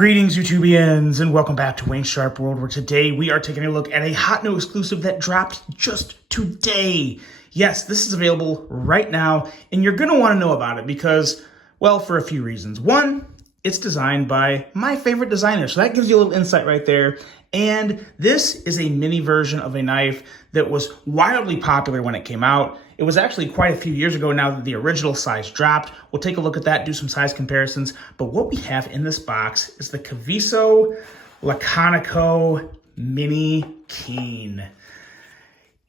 Greetings, YouTubians, and welcome back to Wayne Sharp World, where today we are taking a look at a hot new exclusive that dropped just today. Yes, this is available right now, and you're going to want to know about it because, well, for a few reasons. One, it's designed by my favorite designer, so that gives you a little insight right there. And this is a mini version of a knife that was wildly popular when it came out. It was actually quite a few years ago now that the original size dropped. We'll take a look at that, do some size comparisons. But what we have in this box is the Caviso Laconico Mini Keen.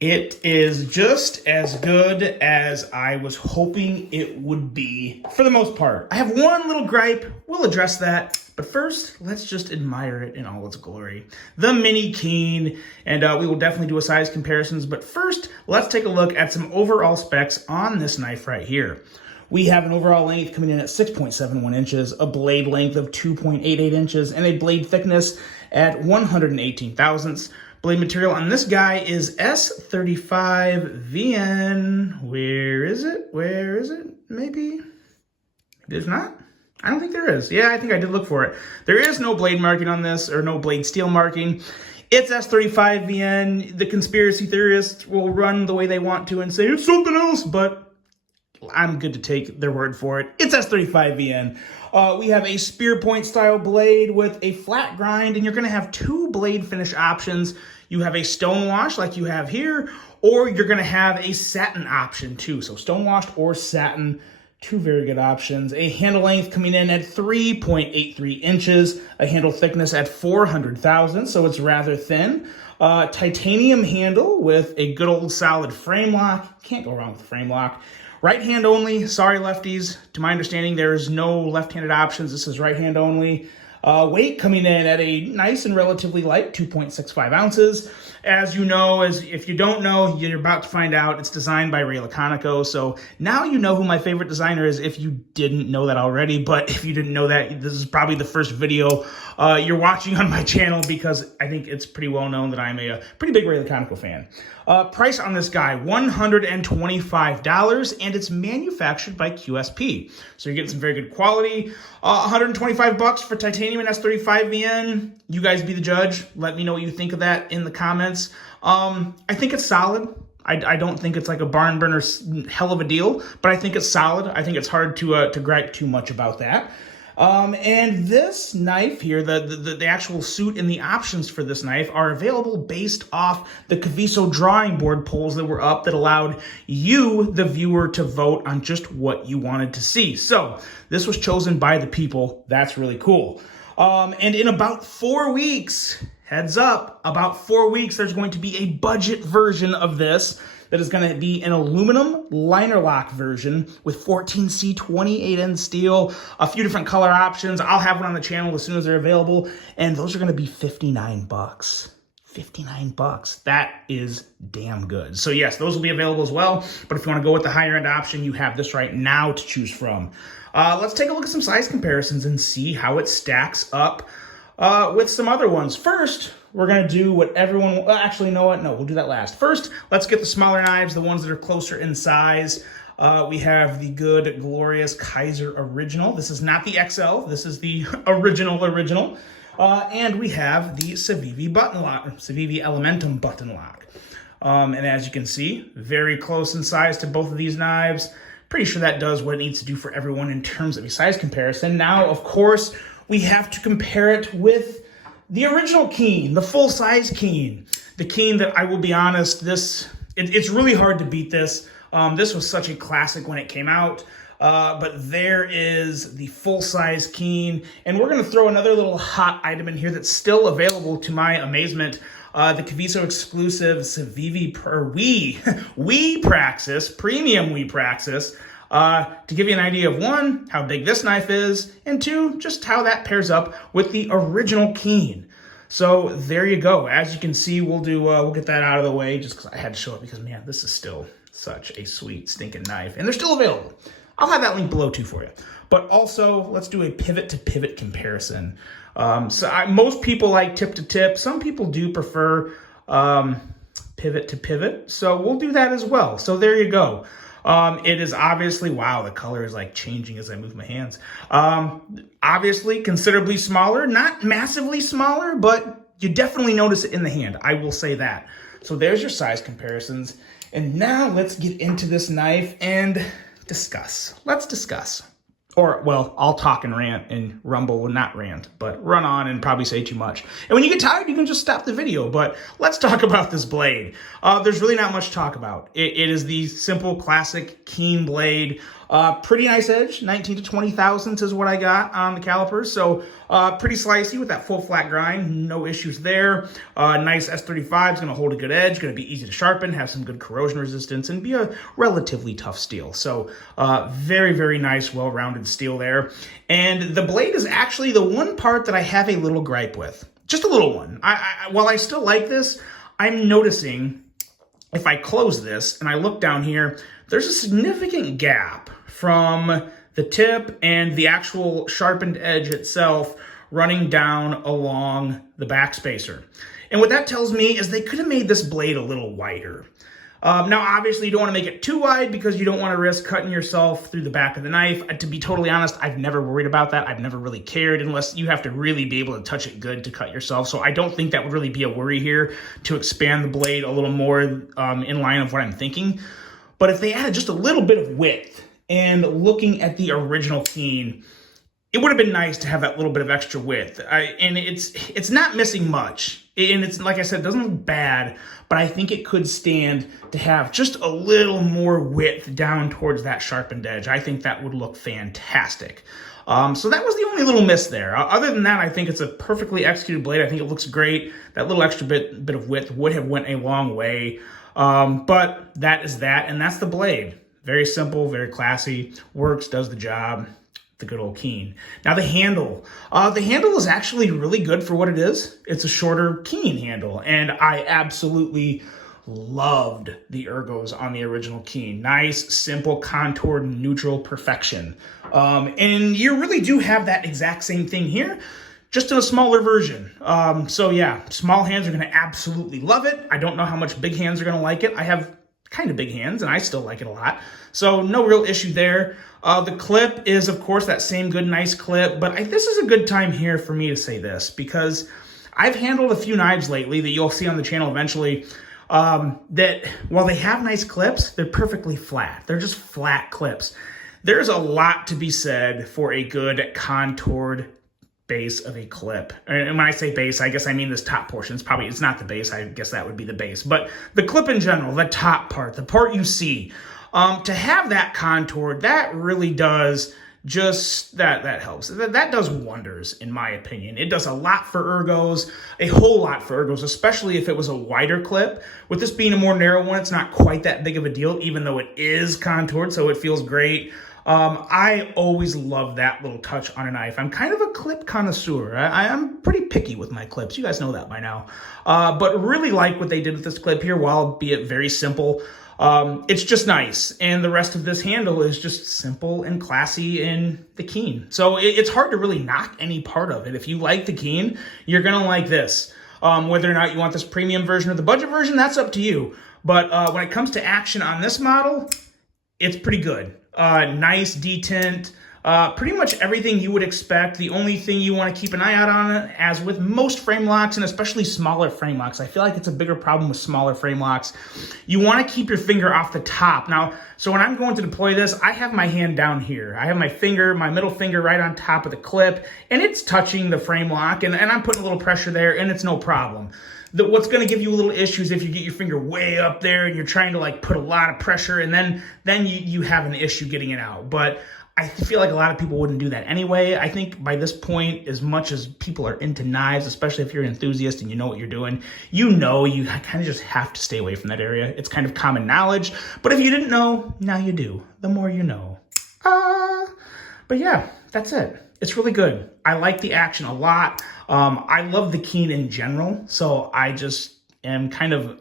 It is just as good as I was hoping it would be for the most part. I have one little gripe. We'll address that. But first, let's just admire it in all its glory. The Mini Keen, and we will definitely do a size comparisons. But first, let's take a look at some overall specs on this knife right here. We have an overall length coming in at 6.71 inches, a blade length of 2.88 inches, and a blade thickness at 118 thousandths. Blade material on this guy is S35VN. Where is it? Where is it? Maybe there's not. I don't think there is. Yeah, I think I did look for it. There is no blade marking on this, or no blade steel marking. It's S35VN. The conspiracy theorists will run the way they want to and say it's something else, but I'm good to take their word for it. It's S35VN. We have a spear point style blade with a flat grind, and you're going to have two blade finish options. You have a stone wash like you have here, or you're going to have a satin option too. So stone washed or satin. Two very good options. A handle length coming in at 3.83 inches, a handle thickness at 400 thousandths, so it's rather thin. Titanium handle with a good old solid frame lock. Can't go wrong with the frame lock. Right hand only. Sorry, lefties. To my understanding, there's no left-handed options. This is right hand only. Weight coming in at a nice and relatively light 2.65 ounces. As you know, if you don't know, you're about to find out. It's designed by Ray Laconico. So now you know who my favorite designer is if you didn't know that already. But if you didn't know that, this is probably the first video you're watching on my channel because I think it's pretty well known that I'm a pretty big Ray Laconico fan. Price on this guy, $125, and it's manufactured by QSP. So you're getting some very good quality. $125 for titanium and S35VN. You guys be the judge. Let me know what you think of that in the comments. I think it's solid. I don't think it's like a barn burner hell of a deal, but I think it's solid. I think it's hard to gripe too much about that. And this knife here, the actual suit and the options for this knife are available based off the Caviso drawing board polls that were up that allowed you, the viewer, to vote on just what you wanted to see. So this was chosen by the people. That's really cool. And in about 4 weeks, heads up, about 4 weeks, there's going to be a budget version of this that is going to be an aluminum liner lock version with 14C 28N steel, a few different color options. I'll have one on the channel as soon as they're available, and those are going to be $59. $59. That is damn good. So yes, those will be available as well, but if you want to go with the higher end option, you have this right now to choose from. Let's take a look at some size comparisons and see how it stacks up with some other ones. First, we're going to do what everyone... Actually, you know what? No, we'll do that last. First, let's get the smaller knives, the ones that are closer in size. We have the good, glorious Kaiser Original. This is not the XL. This is the original. And we have the Civivi button lock, Civivi Elementum button lock. And as you can see, very close in size to both of these knives. Pretty sure that does what it needs to do for everyone in terms of a size comparison. Now, of course, we have to compare it with the original Keen, the full-size Keen. The Keen that, I will be honest, it's really hard to beat this. This was such a classic when it came out. But there is the full-size Keen. And we're going to throw another little hot item in here that's still available to my amazement. The Caviso exclusive Civivi Wee Praxis, premium Wee Praxis. To give you an idea of one, how big this knife is, and two, just how that pairs up with the original Keen. So there you go. As you can see, we'll get that out of the way just because I had to show it because, man, this is still such a sweet, stinking knife. And they're still available. I'll have that link below too for you. But also, let's do a pivot-to-pivot comparison. Most people like tip-to-tip. Some people do prefer pivot-to-pivot. So we'll do that as well. So there you go. It is obviously, wow, the color is like changing as I move my hands. Obviously considerably smaller, not massively smaller, but you definitely notice it in the hand. I will say that. So there's your size comparisons. And now let's get into this knife and discuss. Let's discuss. Or, well, I'll talk and rant and rumble and not rant, but run on and probably say too much. And when you get tired, you can just stop the video. But let's talk about this blade. There's really not much to talk about. It is the simple, classic Keen blade. Pretty nice edge, 19 to 20 thousandths is what I got on the calipers. So pretty slicey with that full flat grind, no issues there. Nice S35 is going to hold a good edge, going to be easy to sharpen, have some good corrosion resistance, and be a relatively tough steel. So very, very nice, well-rounded steel there. And the blade is actually the one part that I have a little gripe with. Just a little one. While I still like this, I'm noticing if I close this and I look down here, there's a significant gap from the tip and the actual sharpened edge itself running down along the backspacer. And what that tells me is they could have made this blade a little wider. Now, obviously, you don't want to make it too wide because you don't want to risk cutting yourself through the back of the knife. To be totally honest, I've never worried about that. I've never really cared unless you have to really be able to touch it good to cut yourself. So I don't think that would really be a worry here to expand the blade a little more in line of what I'm thinking. But if they added just a little bit of width, and looking at the original Keen, it would have been nice to have that little bit of extra width. And it's not missing much. And it's, like I said, it doesn't look bad, but I think it could stand to have just a little more width down towards that sharpened edge. I think that would look fantastic. So that was the only little miss there. Other than that, I think it's a perfectly executed blade. I think it looks great. That little extra bit of width would have went a long way. But that is that, and that's the blade. Very simple, very classy, works, does the job, the good old Keen. Now the handle. The handle is actually really good for what it is. It's a shorter Keen handle, and I absolutely loved the ergos on the original Keen. Nice, simple, contoured, neutral perfection. And you really do have that exact same thing here, just in a smaller version. So yeah, small hands are going to absolutely love it. I don't know how much big hands are going to like it. I have kind of big hands, and I still like it a lot. So no real issue there. The clip is, of course, that same good, nice clip, but this is a good time here for me to say this, because I've handled a few knives lately that you'll see on the channel eventually, that while they have nice clips, they're perfectly flat. They're just flat clips. There's a lot to be said for a good contoured base of a clip. And when I say base, I guess I mean this top portion. It's not the base. I guess that would be the base. But the clip in general, the top part, the part you see, to have that contoured, that really does just, that helps. That does wonders, in my opinion. It does a lot for ergos, a whole lot for ergos, especially if it was a wider clip. With this being a more narrow one, it's not quite that big of a deal, even though it is contoured, so it feels great. I always love that little touch on a knife. I'm kind of a clip connoisseur. I'm pretty picky with my clips. You guys know that by now. But really like what they did with this clip here, while be it very simple. It's just nice. And the rest of this handle is just simple and classy in the Keen. So it's hard to really knock any part of it. If you like the Keen, you're going to like this. Whether or not you want this premium version or the budget version, that's up to you. But when it comes to action on this model, it's pretty good. Nice detent, pretty much everything you would expect. The only thing you want to keep an eye out on it, as with most frame locks, and especially smaller frame locks, I feel like it's a bigger problem with smaller frame locks. You want to keep your finger off the top. Now, so when I'm going to deploy this, I have my hand down here. I have my middle finger right on top of the clip, and it's touching the frame lock, and I'm putting a little pressure there, and it's no problem. What's going to give you a little issues if you get your finger way up there and you're trying to like put a lot of pressure, and then you have an issue getting it out. But I feel like a lot of people wouldn't do that anyway. I think by this point, as much as people are into knives, especially if you're an enthusiast and you know what you're doing, you kind of just have to stay away from that area. It's kind of common knowledge. But if you didn't know, now you do. The more you know. But yeah, that's it. It's really good. I like the action a lot. I love the Keen in general, so I just am kind of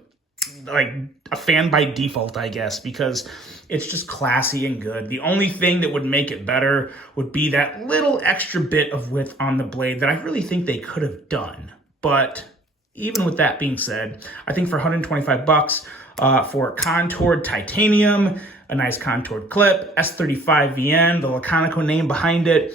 like a fan by default, I guess, because it's just classy and good. The only thing that would make it better would be that little extra bit of width on the blade that I really think they could have done. But even with that being said, I think for $125, for contoured titanium, a nice contoured clip, S35VN, the Laconico name behind it.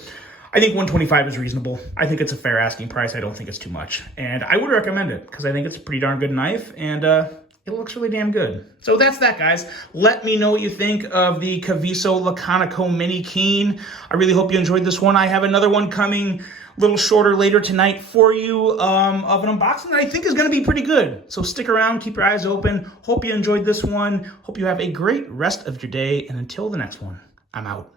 I think $125 is reasonable. I think it's a fair asking price. I don't think it's too much. And I would recommend it because I think it's a pretty darn good knife, and it looks really damn good. So that's that, guys. Let me know what you think of the Caviso Laconico Mini Keen. I really hope you enjoyed this one. I have another one coming a little shorter later tonight for you of an unboxing that I think is going to be pretty good. So stick around, keep your eyes open. Hope you enjoyed this one. Hope you have a great rest of your day. And until the next one, I'm out.